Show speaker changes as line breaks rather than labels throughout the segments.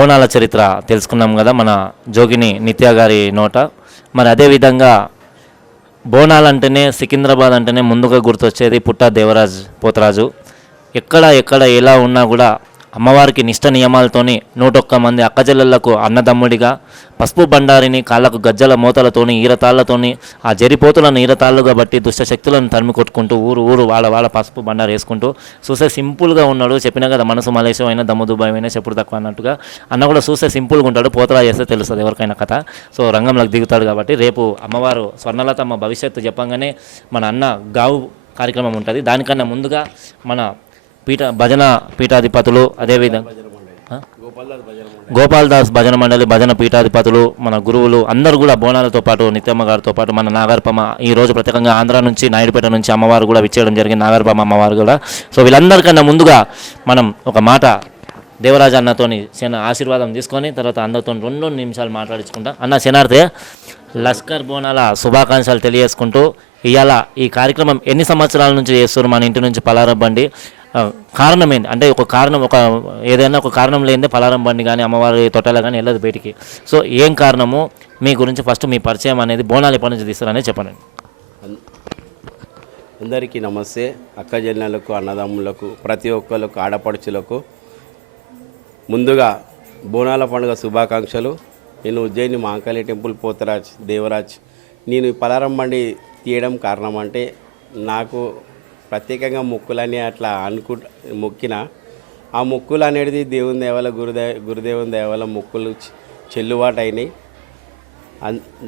బోనాల చరిత్ర తెలుసుకున్నాం కదా మన జోగిని నిత్య గారి నోట. మరి అదేవిధంగా బోనాలంటేనే సికింద్రాబాద్ అంటేనే ముందుగా గుర్తొచ్చేది పుట్ట దేవరాజ్ పోతరాజు. ఎక్కడ ఎక్కడ ఎలా ఉన్నా కూడా అమ్మవారికి నిష్ట నియమాలతోని నూటొక్క మంది అక్కజల్లలకు అన్నదమ్ముడిగా పసుపు బండారిని కాళ్ళకు గజ్జల మూతలతోని ఈరతాళ్ళతోని ఆ జరిపోతులను ఈరతాళ్ళుగా బట్టి దుష్ట శక్తులను తరిమి కొట్టుకుంటూ ఊరు ఊరు వాళ్ళ వాళ్ళ పసుపు బండారు వేసుకుంటూ చూసే సింపుల్గా ఉన్నాడు. చెప్పినా కదా మనసు మలేశం అయినా దమ్ము దుబాయ్ అయినా చెప్పుడు తక్కువ అన్నట్టుగా. అన్న కూడా చూస్తే సింపుల్గా ఉంటాడు. పోతలా చేస్తే తెలుస్తుంది ఎవరికైనా కథ. సో రంగంలోకి దిగుతాడు కాబట్టి రేపు అమ్మవారు స్వర్ణలతమ్మ భవిష్యత్తు చెప్పంగానే మన అన్న గావు కార్యక్రమం ఉంటుంది. దానికన్నా ముందుగా మన పీఠ భజన పీఠాధిపతులు అదేవిధంగా గోపాల్దాస్ భజన మండలి. భజన పీఠాధిపతులు మన గురువులు అందరూ కూడా బోనాలతో పాటు నిత్యమ్మ గారితో పాటు మన నాగర్పమ్మ ఈ రోజు ప్రత్యేకంగా ఆంధ్ర నుంచి నాయుడుపేట నుంచి అమ్మవారు కూడా విచ్చేయడం జరిగింది నాగర్పమ్మ అమ్మవారు కూడా. సో వీళ్ళందరికన్నా ముందుగా మనం ఒక మాట దేవరాజు అన్నతోని చిన్న ఆశీర్వాదం తీసుకొని తర్వాత అందరితో రెండు నిమిషాలు మాట్లాడించుకుంటా. అన్న సేనార్థే లష్కర్ బోనాల శుభాకాంక్షలు తెలియజేసుకుంటూ ఇవాళ ఈ కార్యక్రమం ఎన్ని సంవత్సరాల నుంచి చేస్తున్నారు? మన ఇంటి నుంచి పలారబ్బండి కారణమైంది? కారణం ఏంటి అంటే ఒక కారణం ఒక ఏదైనా ఒక కారణం లేనిదే పలారం బండి కానీ అమ్మవారి తొట్టెల కానీ వెళ్ళదు బయటికి. సో ఏం కారణము? మీ గురించి ఫస్ట్ మీ పరిచయం అనేది బోనాలు ఎప్పటి నుంచి తీస్తారనేది చెప్పండి.
అందరికీ నమస్తే. అక్క అన్నదమ్ములకు ప్రతి ఒక్కరికి ఆడపడుచులకు ముందుగా బోనాల పండుగ శుభాకాంక్షలు. నేను ఉజ్జయిని మాంకాళి టెంపుల్ పోతరాజ్ దేవరాజ్. నేను ఈ పలారం బండి తీయడం కారణం అంటే నాకు ప్రత్యేకంగా మొక్కులని అట్లా అనుకు మొక్కిన ఆ మొక్కులు అనేది దేవుని దేవాల గురుదే గురుదేవుని దేవాల మొక్కులు చెల్లుబాటు అయినాయి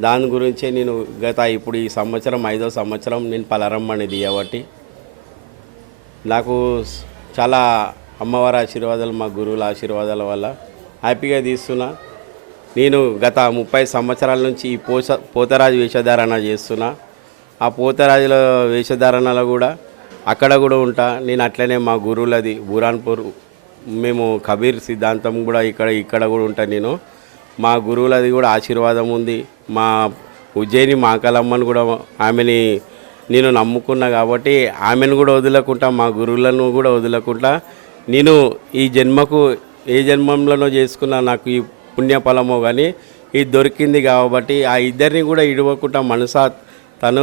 దాని గురించే నేను గత ఇప్పుడు ఈ సంవత్సరం ఐదో సంవత్సరం నేను పలారమ్మని కాబట్టి నాకు చాలా అమ్మవారి ఆశీర్వాదాలు మా గురువుల ఆశీర్వాదాల వల్ల హ్యాపీగా తీస్తున్నా. నేను గత ముప్పై సంవత్సరాల నుంచి ఈ పోస పోతరాజు వేషధారణ చేస్తున్నా. ఆ పోతరాజుల వేషధారణలో కూడా అక్కడ కూడా ఉంటా. నేను అట్లనే మా గురువులది బురాన్పూర్ మేము కబీర్ సిద్ధాంతం కూడా ఇక్కడ ఇక్కడ కూడా ఉంటా నేను. మా గురువులది కూడా ఆశీర్వాదం ఉంది. మా ఉజ్జయిని మాకలమ్మని కూడా ఆమెని నేను నమ్ముకున్నా కాబట్టి ఆమెను కూడా వదలకుండా మా గురువులను కూడా వదలకుండా నేను ఈ జన్మకు ఏ జన్మంలోనో చేసుకున్నా నాకు ఈ పుణ్యఫలమో కానీ ఇది దొరికింది కాబట్టి ఆ ఇద్దరిని కూడా ఇడవకుండా మనసా తను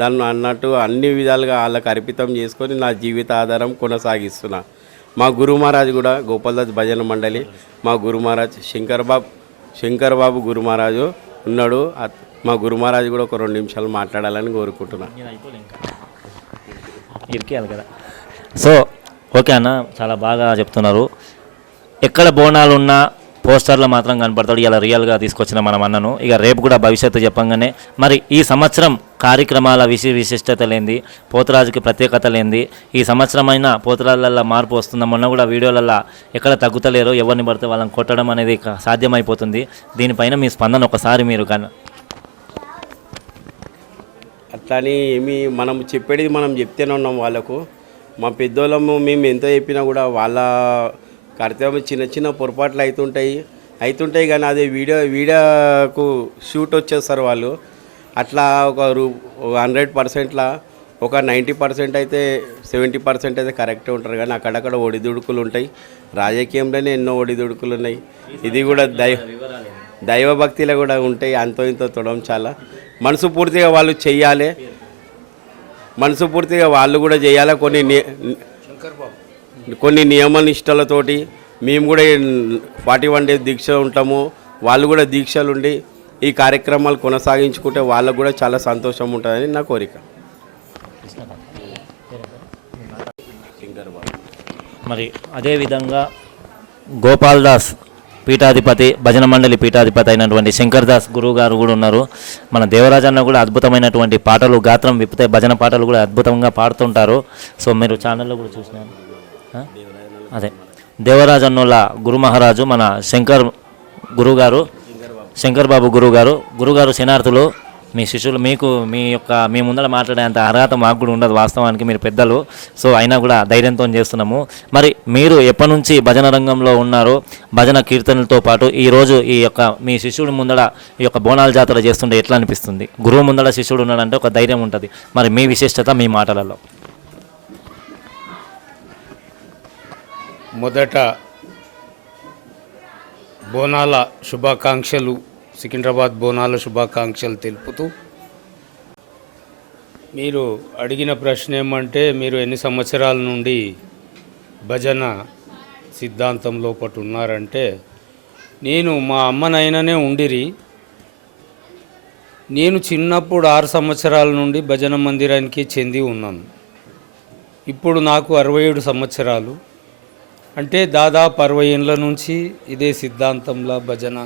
దాన్ని అన్నట్టు అన్ని విధాలుగా వాళ్ళకి అర్పితం చేసుకొని నా జీవిత ఆధారం కొనసాగిస్తున్నా. మా గురు మహారాజ్ కూడా గోపాల్దాస్ భజన మండలి మా గురు మహారాజ్ శంకర్ బాబు శంకర్ బాబు గురు మహారాజు ఉన్నాడు. మా గురు మహారాజు కూడా ఒక రెండు నిమిషాలు మాట్లాడాలని కోరుకుంటున్నా.
ఇరికేయాలి కదా. సో ఓకే అన్న చాలా బాగా చెప్తున్నారు. ఎక్కడ బోనాలు ఉన్నా పోస్టర్లో మాత్రం కనపడతాడు. ఇలా రియల్గా తీసుకొచ్చిన మనం అన్నను ఇక రేపు కూడా భవిష్యత్తు చెప్పంగానే మరి ఈ సంవత్సరం కార్యక్రమాల విశి విశిష్టత లేనిది పోతరాజుకి ప్రత్యేకత ఈ సంవత్సరమైన పోతరాజులలో మార్పు వస్తుందా? మొన్న కూడా వీడియోలలో ఎక్కడ తగ్గుతలేరు ఎవరిని పడితే వాళ్ళని కొట్టడం అనేది సాధ్యమైపోతుంది. దీనిపైన మీ స్పందన ఒకసారి మీరు కన్
అట్లానే ఏమి మనం చెప్పేది మనం చెప్తేనే ఉన్నాం వాళ్ళకు. మా పెద్దోళ్ళము మేము ఎంత చెప్పినా కూడా వాళ్ళ కర్తవ్యం చిన్న చిన్న పొరపాట్లు అవుతుంటాయి. అవుతుంటాయి కానీ అదే వీడియో వీడియోకు షూట్ వచ్చేస్తారు వాళ్ళు. అట్లా ఒక రూ హండ్రెడ్ పర్సెంట్లా ఒక నైంటీ పర్సెంట్ అయితే సెవెంటీ పర్సెంట్ అయితే కరెక్ట్ ఉంటారు కానీ అక్కడక్కడ ఒడిదుడుకులు ఉంటాయి. రాజకీయంలోనే ఎన్నో ఒడిదుడుకులు ఉన్నాయి. ఇది కూడా దైవ దైవభక్తిలో కూడా ఉంటాయి. అంతో ఇంతో తొడడం చాలా. మనసు పూర్తిగా వాళ్ళు చెయ్యాలి. మనసు పూర్తిగా వాళ్ళు కూడా చేయాలి కొన్ని ని- కొన్ని నియమ నిష్టలతోటి మేము కూడా ఫార్టీ వన్ డేస్ దీక్ష ఉంటాము. వాళ్ళు కూడా దీక్షలు ఉండి ఈ కార్యక్రమాలు కొనసాగించుకుంటే వాళ్ళకు కూడా చాలా సంతోషం ఉంటుందని నా కోరిక.
మరి అదేవిధంగా గోపాల్ దాస్ పీఠాధిపతి భజన మండలి పీఠాధిపతి అయినటువంటి శంకర్ దాస్ గురువు గారు కూడా ఉన్నారు. మన దేవరాజన్న కూడా అద్భుతమైనటువంటి పాటలు గాత్రం విప్పితే భజన పాటలు కూడా అద్భుతంగా పాడుతుంటారు. సో మీరు ఛానల్లో కూడా చూసినాను అదే. అదే అన్నోళ్ళ గురు మహారాజు మన శంకర్ గురుగారు శంకర్ బాబు గురుగారు గురుగారు శనార్థులు మీ శిష్యులు మీకు మీ యొక్క మీ ముందర మాట్లాడేంత అర్హత మాకు కూడా ఉండదు వాస్తవానికి మీరు పెద్దలు సో అయినా కూడా ధైర్యంతో చేస్తున్నాము. మరి మీరు ఎప్పటి నుంచి భజన రంగంలో ఉన్నారు భజన కీర్తనలతో పాటు ఈరోజు ఈ యొక్క మీ శిష్యుడి ముందర ఈ యొక్క బోనాల జాతర చేస్తుంటే ఎట్లా అనిపిస్తుంది? గురువు ముందర శిష్యుడు ఉన్నాడంటే ఒక ధైర్యం ఉంటుంది. మరి మీ విశిష్టత మీ మాటలలో.
మొదట బోనాల శుభాకాంక్షలు సికింద్రాబాద్ బోనాల శుభాకాంక్షలు తెలుపుతూ మీరు అడిగిన ప్రశ్న ఏమంటే మీరు ఎన్ని సంవత్సరాల నుండి భజన సిద్ధాంతంలో పట్టు ఉన్నారంటే నేను మా అమ్మనైనానే ఉండిరి. నేను చిన్నప్పుడు ఆరు సంవత్సరాల నుండి భజన మందిరానికి చెంది ఉన్నాను. ఇప్పుడు నాకు అరవై ఏడు సంవత్సరాలు. అంటే దాదాపు అరవై ఏళ్ళ నుంచి ఇదే సిద్ధాంతంలో భజన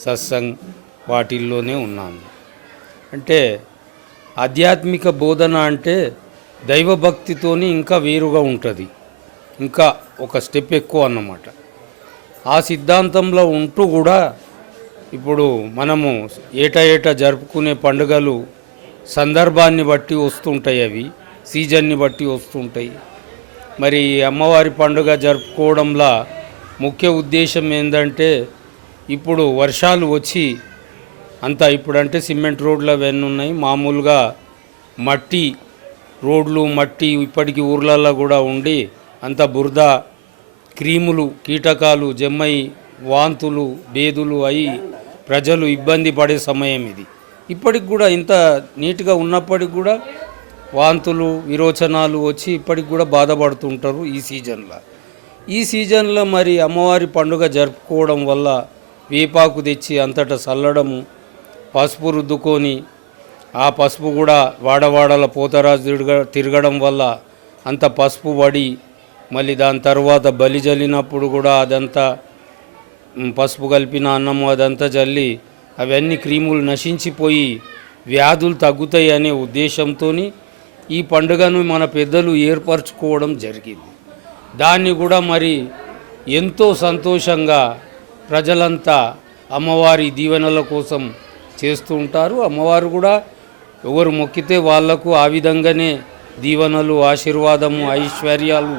సత్సంగ్ వాటిల్లోనే ఉన్నాను అంటే ఆధ్యాత్మిక బోధన అంటే దైవభక్తితోని ఇంకా వేరుగా ఉంటుంది. ఇంకా ఒక స్టెప్ ఎక్కువ అన్నమాట. ఆ సిద్ధాంతంలో ఉంటూ కూడా ఇప్పుడు మనము ఏటా ఏటా జరుపుకునే పండుగలు సందర్భాన్ని బట్టి వస్తుంటాయి అవి సీజన్ని బట్టి వస్తుంటాయి. మరి అమ్మవారి పండుగ జరుపుకోవడంలో ముఖ్య ఉద్దేశం ఏంటంటే ఇప్పుడు వర్షాలు వచ్చి అంతా ఇప్పుడంటే సిమెంట్ రోడ్లు అవన్నీ ఉన్నాయి మామూలుగా మట్టి రోడ్లు మట్టి ఇప్పటికీ ఊర్లలో కూడా ఉండి అంత బురద క్రీములు కీటకాలు జమ్మై వాంతులు బేదులు అయి ప్రజలు ఇబ్బంది పడే సమయం ఇది. ఇప్పటికి కూడా ఇంత నీట్గా ఉన్నప్పటికి కూడా వాంతులు విరోచనాలు వచ్చి ఇప్పటికి కూడా బాధపడుతుంటారు ఈ సీజన్లో. ఈ సీజన్లో మరి అమ్మవారి పండుగ జరుపుకోవడం వల్ల వేపాకు తెచ్చి అంతటా చల్లడము పసుపు రుద్దుకొని ఆ పసుపు కూడా వాడవాడల పోతరాజు తిరగ తిరగడం వల్ల అంత పసుపు పడి మళ్ళీ దాని తర్వాత బలి జల్లినప్పుడు కూడా అదంతా పసుపు కలిపిన అన్నము అదంతా జల్లి అవన్నీ క్రీములు నశించిపోయి వ్యాధులు తగ్గుతాయి అనే ఉద్దేశంతో ఈ పండుగను మన పెద్దలు ఏర్పరచుకోవడం జరిగింది. దాన్ని కూడా మరి ఎంతో సంతోషంగా ప్రజలంతా అమ్మవారి దీవెనల కోసం చేస్తూ ఉంటారు. అమ్మవారు కూడా ఎవరు మొక్కితే వాళ్ళకు ఆ విధంగానే దీవెనలు ఆశీర్వాదము ఐశ్వర్యాలు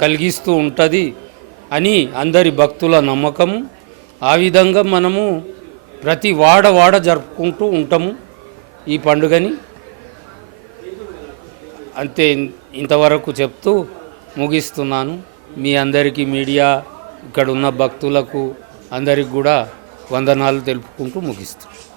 కలిగిస్తూ ఉంటుంది అని అందరి భక్తుల నమ్మకము. ఆ విధంగా మనము ప్రతి వాడ వాడ జరుపుకుంటూ ఉంటాము ఈ పండుగని. అంతే ఇంతవరకు చెప్తూ ముగిస్తున్నాను. మీ అందరికీ మీడియా ఇక్కడ ఉన్న భక్తులకు అందరికి కూడా వందనాలు తెలుపుకుంటూ ముగిస్తున్నాను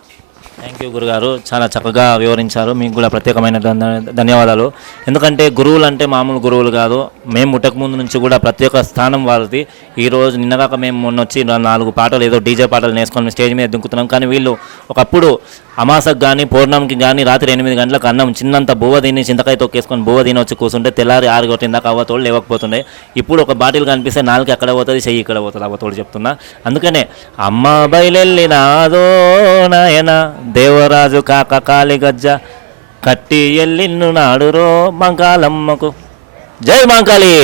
థ్యాంక్ యూ గురుగారు. చాలా చక్కగా వివరించారు. మీకు కూడా ప్రత్యేకమైన ధన్య- ధన్యవాదాలు. ఎందుకంటే గురువులు అంటే మామూలు గురువులు కాదు. మేము ముట్టక ముందు నుంచి కూడా ప్రత్యేక స్థానం వారిది ఈరోజు రోజు మేము మొన్న వచ్చి నాలుగు పాటలు ఏదో డీజే పాటలు నేర్చుకొని స్టేజ్ మీద దుంకుతున్నాం కానీ వీళ్ళు ఒకప్పుడు అమాసకు కానీ పౌర్ణమికి కానీ రాత్రి ఎనిమిది గంటలకు అన్నం చిన్నంత బువ్వ దీన్ని చింతకాయ తొక్కేసుకొని బువ్వ దీని వచ్చి కూర్చుంటే తెల్లారి ఆరు కొట్టిన దాకా అవ్వతోడు లేవకపోతుండే. ఇప్పుడు ఒక బాటిల్ కనిపిస్తే నాలుగు ఎక్కడ పోతుంది చెయ్యి ఇక్కడ పోతుంది అవ్వతోడు చెప్తున్నా. అందుకనే అమ్మ బయలెళ్ళినాదో నాయన దేవరాజు కాక కాలి గజ్జ కట్టి ఎల్లిన్ను నాడురో మంకాలమ్మకు జై మంకాళి